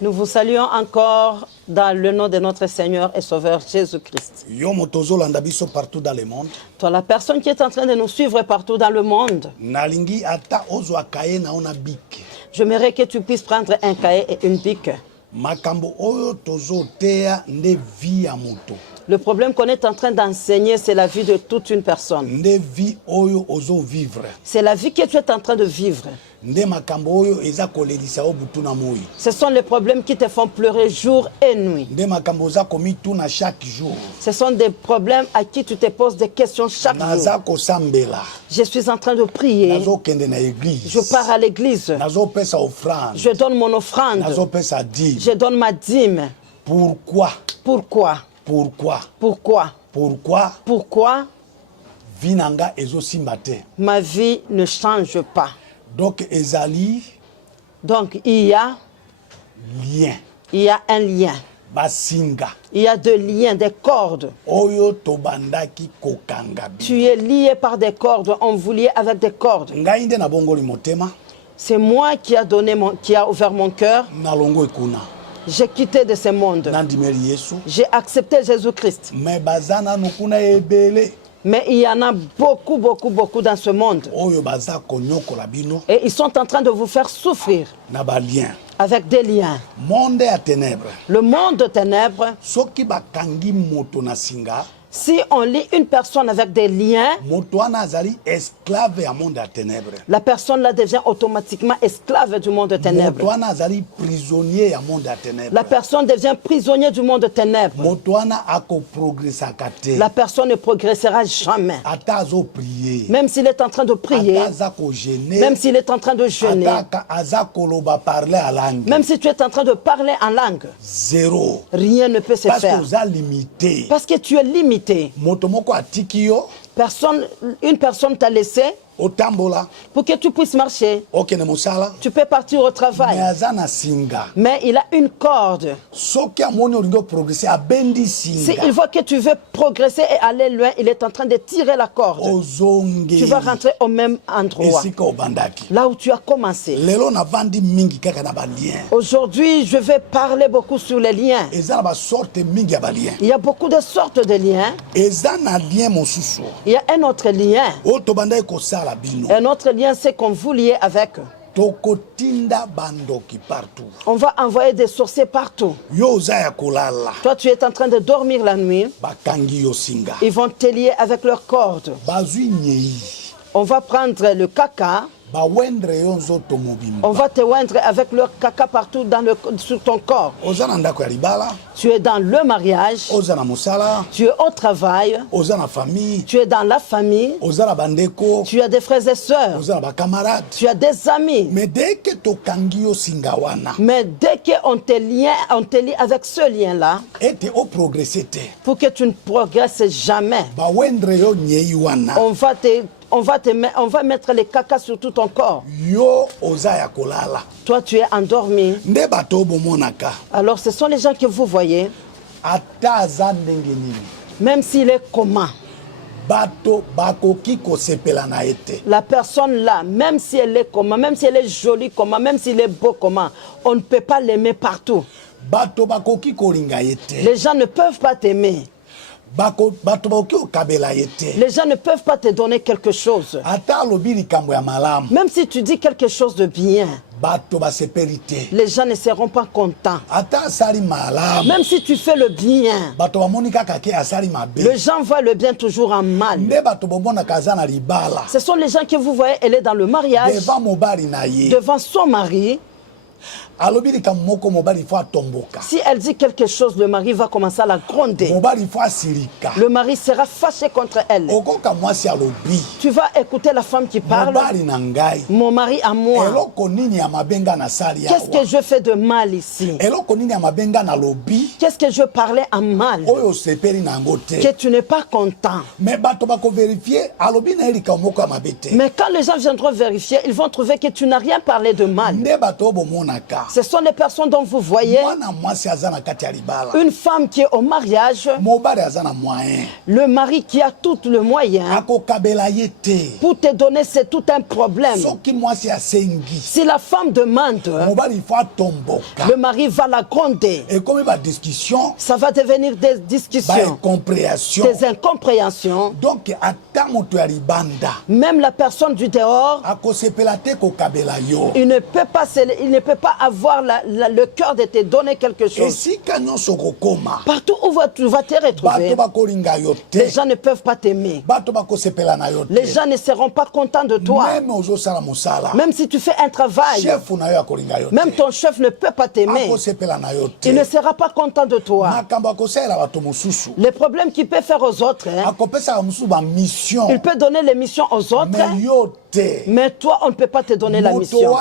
Nous vous saluons encore dans le nom de notre Seigneur et Sauveur Jésus-Christ. Toi, la personne qui est en train de nous suivre partout dans le monde, j'aimerais que tu puisses prendre un cahier et une bic. Le problème qu'on est en train d'enseigner, c'est la vie de toute une personne. C'est la vie que tu es en train de vivre. Ce sont les problèmes qui te font pleurer jour et nuit. Ce sont des problèmes à qui tu te poses des questions chaque jour. Je suis en train de prier. Je pars à l'église. Je donne mon offrande. Je donne ma dîme. Pourquoi? Pourquoi? Pourquoi? Pourquoi? Pourquoi? Pourquoi? Ma vie ne change pas. Donc, il y a lien. Il y a un lien. Basinga. Il y a des liens, des cordes. Oyo tobandaki kokanga. Tu es lié par des cordes. On vous lie avec des cordes. C'est moi qui a ouvert mon cœur. J'ai quitté de ce monde. J'ai accepté Jésus-Christ. Mais il y en a beaucoup, beaucoup, beaucoup dans ce monde. Et ils sont en train de vous faire souffrir. Avec des liens. Le monde de ténèbres. Si on lit une personne avec des liens, la personne là devient automatiquement esclave du monde de ténèbres. La personne devient prisonnier du monde de ténèbres. La personne ne progressera jamais. Même s'il est en train de prier, même s'il est en train de jeûner, même si tu es en train de parler en langue, rien ne peut se faire. Parce que tu es limité. Une personne t'a laissé pour que tu puisses marcher. Tu peux partir au travail. Mais il a une corde. S'il voit que tu veux progresser et aller loin, il est en train de tirer la corde. Tu vas rentrer au même endroit. Là où tu as commencé. Aujourd'hui, je vais parler beaucoup sur les liens. Il y a beaucoup de sortes de liens. Il y a un autre lien. Un autre lien, c'est qu'on vous liez avec. On va envoyer des sorciers partout. Toi, tu es en train de dormir la nuit. Ils vont te lier avec leurs cordes. On va prendre le caca. On va te oindre avec leur caca partout sur ton corps. Tu es dans le mariage. Tu es au travail. Tu es dans la famille. Tu as des frères et sœurs. Tu as des amis. Mais dès qu'on te lie avec ce lien-là, pour que tu ne progresses jamais, on va mettre les caca sur tout ton corps. Toi, tu es endormi. Alors, ce sont les gens que vous voyez. Même s'il est comment. La personne là, même si elle est comment, même si elle est jolie comment, même s'il est beau comment, on ne peut pas l'aimer partout. Les gens ne peuvent pas t'aimer. Les gens ne peuvent pas te donner quelque chose. Même si tu dis quelque chose de bien, les gens ne seront pas contents. Même si tu fais le bien, les gens voient le bien toujours en mal. Ce sont les gens que vous voyez, elle est dans le mariage, devant son mari. Si elle dit quelque chose, le mari va commencer à la gronder. Le mari sera fâché contre elle. Tu vas écouter la femme qui parle. Mon mari à moi. Qu'est-ce que je fais de mal ici? Qu'est-ce que je parlais en mal? Que tu n'es pas content. Mais quand les gens viendront vérifier, ils vont trouver que tu n'as rien parlé de mal. Ce sont les personnes dont vous voyez une femme qui est au mariage, le mari qui a tout le moyen pour te donner, c'est tout un problème. Si la femme demande, le mari va la gronder. Ça va devenir des discussions, des incompréhensions. Donc, même la personne du dehors, il ne peut pas avoir le cœur de te donner quelque chose. Partout où tu vas te retrouver, les gens ne peuvent pas t'aimer. Les gens ne seront pas contents de toi. Même si tu fais un travail, même ton chef ne peut pas t'aimer. Il ne sera pas content de toi. Les problèmes qu'il peut faire aux autres, il peut donner les missions aux autres, mais toi, on ne peut pas te donner la mission.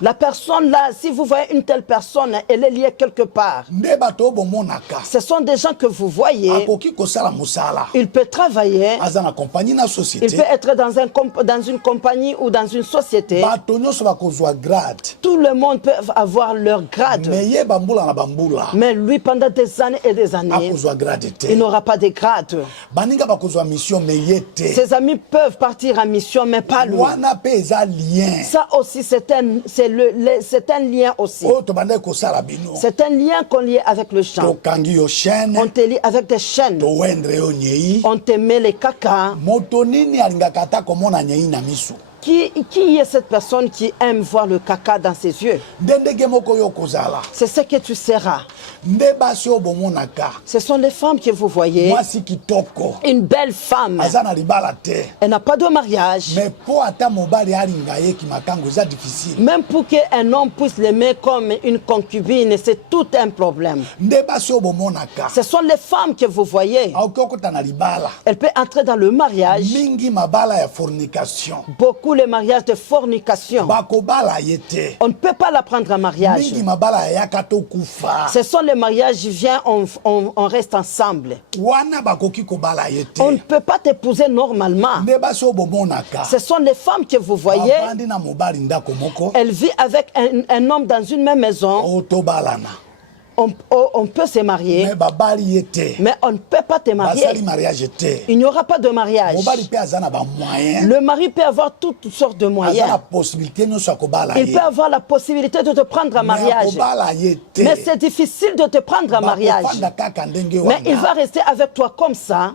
La personne là, si vous voyez une telle personne, elle est liée quelque part. Ce sont des gens que vous voyez. Il peut travailler. Il peut être dans une compagnie ou dans une société. Tout le monde peut avoir leur grade. Mais lui, pendant des années et des années, il n'aura pas de grade. Ses amis peuvent partir en mission, mais pas lui. Ça aussi, c'est un lien aussi. C'est un lien qu'on lie avec le chant. On te lie avec des chaînes. On te met les caca. Qui est cette personne qui aime voir le caca dans ses yeux? C'est ce que tu seras. Ce sont les femmes que vous voyez. Une belle femme. Elle n'a pas de mariage. Même pour qu'un homme puisse l'aimer comme une concubine, c'est tout un problème. Ce sont les femmes que vous voyez. Elle peut entrer dans le mariage. Beaucoup les mariages de fornication. On ne peut pas la prendre en mariage. Ce sont les mariages, on reste ensemble. On ne peut pas t'épouser normalement. Ce sont les femmes que vous voyez. Elle vit avec un homme dans une même maison. On peut se marier, mais on ne peut pas te marier. Il n'y aura pas de mariage. Le mari peut avoir toutes sortes de moyens. Il peut avoir la possibilité de te prendre en mariage. Mais c'est difficile de te prendre en mariage. Mais il va rester avec toi comme ça.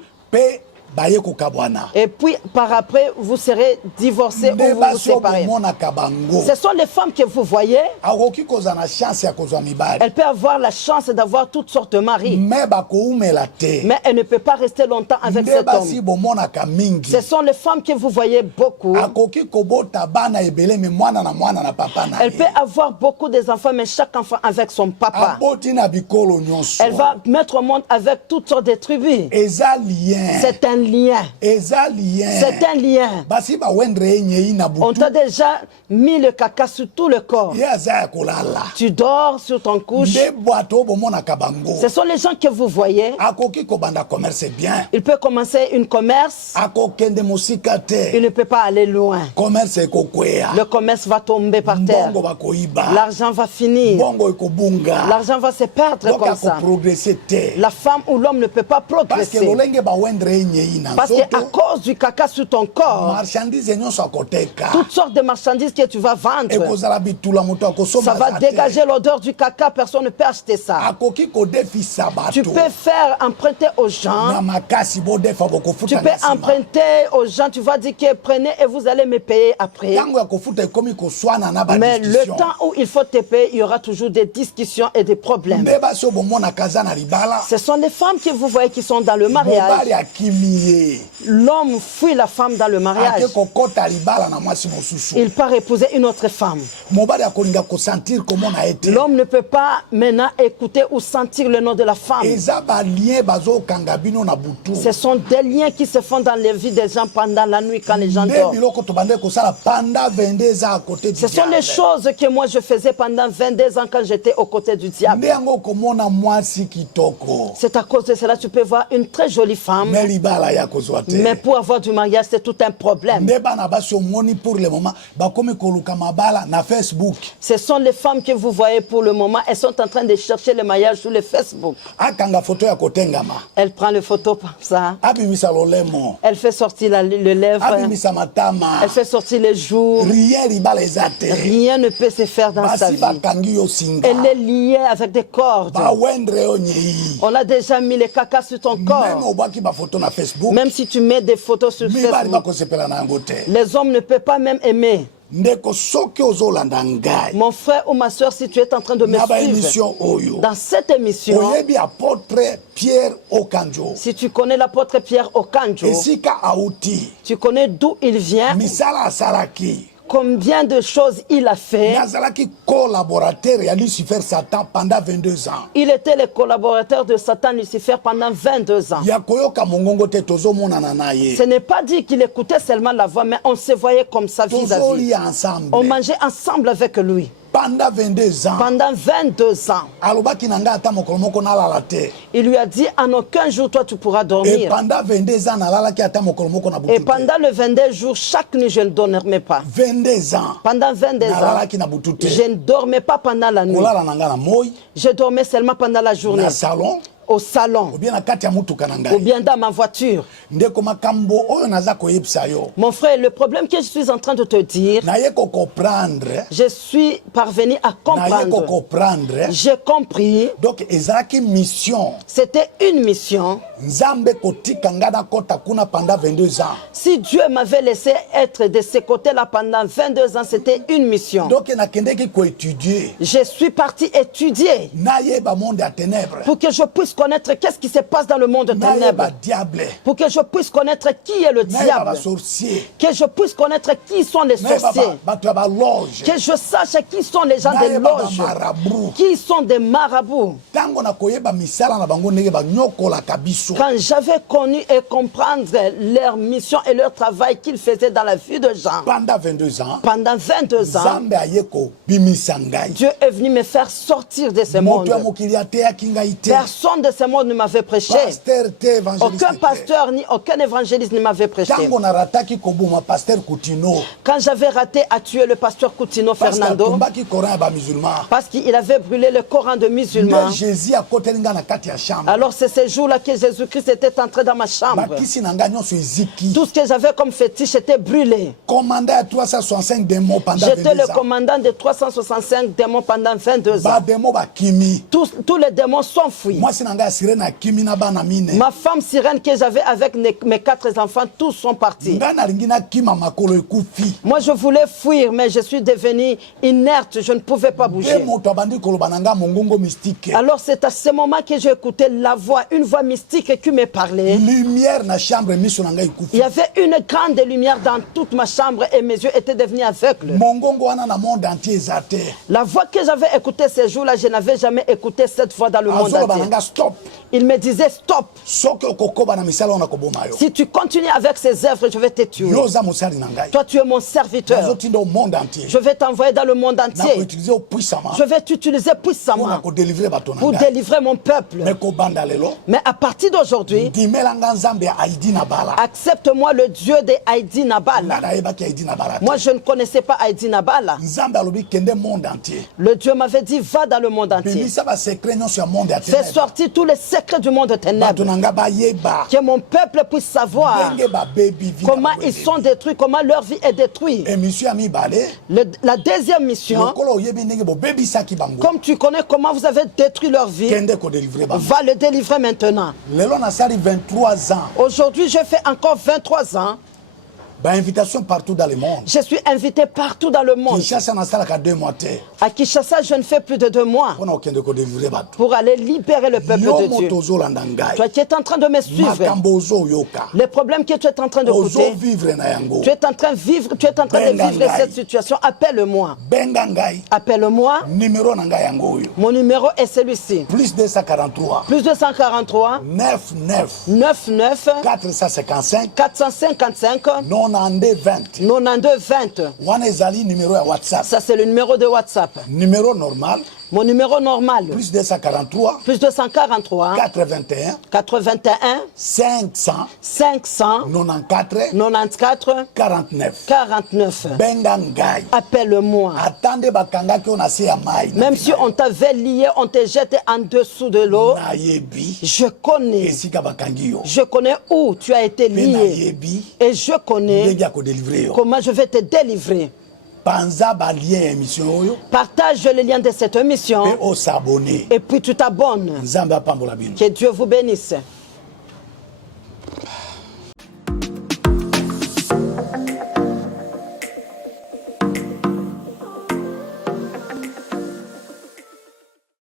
Et puis par après, vous serez divorcés ou vous vous séparez. Ce sont les femmes que vous voyez. Elle peut avoir la chance d'avoir toutes sortes de maris. Mais elle ne peut pas rester longtemps avec cet homme. Ce sont les femmes que vous voyez beaucoup. Elle peut avoir beaucoup d'enfants, mais chaque enfant avec son papa. Elle va mettre au monde avec toutes sortes de tribus. C'est un lien. C'est un lien. On t'a déjà mis le caca sur tout le corps. Tu dors sur ton couche. Ce sont les gens que vous voyez. Il peut commencer une commerce. Il ne peut pas aller loin. Le commerce va tomber par terre. L'argent va finir. L'argent va se perdre comme ça. La femme ou l'homme ne peut pas progresser. Parce qu'à cause du caca sur ton corps, toutes sortes de marchandises que tu vas vendre, ça va dégager l'odeur du caca, personne ne peut acheter ça. Tu peux faire emprunter aux gens. Tu peux emprunter aux gens, tu vas dire que prenez et vous allez me payer après. Mais le temps où il faut te payer, il y aura toujours des discussions et des problèmes. Ce sont les femmes que vous voyez qui sont dans le mariage. L'homme fuit la femme dans le mariage. Il part épouser une autre femme. L'homme ne peut pas maintenant écouter ou sentir le nom de la femme. Ce sont des liens qui se font dans les vies des gens pendant la nuit quand les gens dorment. Ce sont les choses que moi je faisais pendant 22 ans quand j'étais aux côtés du diable. C'est à cause de cela que tu peux voir une très jolie femme. Mais pour avoir du mariage, c'est tout un problème. Pour le moment, Ce sont les femmes que vous voyez pour le moment. Elles sont en train de chercher le mariage sur le Facebook. Elle prend les photos comme ça. Elle fait sortir le lèvre. Elle fait sortir les joues. Rien ne peut se faire dans sa vie. Elle est liée avec des cordes. On a déjà mis les caca sur ton corps. Même si tu mets des photos sur Facebook, les hommes ne peuvent pas même aimer. Mon frère ou ma soeur, si tu es en train de me suivre dans cette émission, si tu connais l'apôtre Pierre Okanjo, tu connais d'où il vient, combien de choses il a fait. Il était le collaborateur de Satan Lucifer pendant 22 ans. Ce n'est pas dit qu'il écoutait seulement la voix, mais on se voyait comme ça vis-à-vis. On mangeait ensemble avec lui. Pendant 22 ans. Pendant 22 ans. Il lui a dit, en aucun jour, toi, tu pourras dormir. Et pendant 22 ans, et pendant le 22 jours, chaque nuit, je ne dormais pas. 22 ans. Pendant 22 ans, je ne dormais pas pendant la nuit. Je dormais seulement pendant la journée. Au salon, ou bien dans ma voiture. Mon frère, le problème que je suis en train de te dire, je suis parvenu à comprendre. J'ai compris. Donc, c'était une mission. Si Dieu m'avait laissé être de ce côté-là pendant 22 ans, c'était une mission. Donc, je suis parti étudier pour que je puisse connaître qu'est-ce qui se passe dans le monde des ténèbres. Pour que je puisse connaître qui est le diable. Que je puisse connaître qui sont les sorciers. Que je sache qui sont les gens des loges. Qui sont des marabouts. Quand j'avais connu et comprendre leur mission et leur travail qu'ils faisaient dans la vie de gens. Pendant 22 ans. Dieu est venu me faire sortir de ce monde. Personne de ce monde ne m'avait prêché. Aucun pasteur ni aucun évangéliste ne m'avait prêché. Quand j'avais raté à tuer le pasteur Coutinho Fernando, parce qu'il avait brûlé le Coran de musulmans, alors c'est ce jour-là que Jésus-Christ était entré dans ma chambre. Tout ce que j'avais comme fétiche était brûlé. J'étais le commandant de 365 démons pendant 22 ans. Tous les démons sont fuis. Ma femme sirène que j'avais avec mes 4 enfants, tous sont partis. Moi je voulais fuir, mais je suis devenu inerte, je ne pouvais pas bouger. Alors c'est à ce moment que j'ai écouté la voix, une voix mystique qui me parlait. Il y avait une grande lumière dans toute ma chambre et mes yeux étaient devenus aveugles. La voix que j'avais écoutée ces jours-là, je n'avais jamais écouté cette voix dans le monde entier. Il me disait stop. Si tu continues avec ces œuvres, je vais te tuer. Toi, tu es mon serviteur. Je vais t'envoyer dans le monde entier. Je vais t'utiliser puissamment pour délivrer mon peuple. Mais à partir d'aujourd'hui, accepte-moi le Dieu de Heidi Nabala. Moi, je ne connaissais pas Heidi Nabala. Le Dieu m'avait dit, va dans le monde entier. Fais sortir tous les secrets du monde ténèbres. Que mon peuple puisse savoir comment ils sont détruits, comment leur vie est détruite. La deuxième mission, comme tu connais comment vous avez détruit leur vie, va le délivrer maintenant. Aujourd'hui, je fais encore 23 ans. Invitation partout dans le monde. Je suis invité partout dans le monde. À Kinshasa, je ne fais plus de 2 mois pour aller libérer le peuple de Dieu. Toi qui es en train de me suivre, les problèmes que tu es en train de goûter, tu es en train de vivre cette situation, appelle-moi. Appelle-moi. Mon numéro est celui-ci. Plus 243. 99 455 92 20. 92 20. Ça c'est le numéro de WhatsApp. Numéro normal. Mon numéro normal. Plus 243. Plus 243. 81. 81. 500. 500. 94. 94. 49. 49. Bengangai. Appelle-moi. Attendez bakanga ki on a se amai. Même si on t'avait lié, on te jette en dessous de l'eau. Je connais. Je connais où tu as été lié. Et je connais comment je vais te délivrer. Partage le lien de cette émission. Et puis tu t'abonnes. Que Dieu vous bénisse.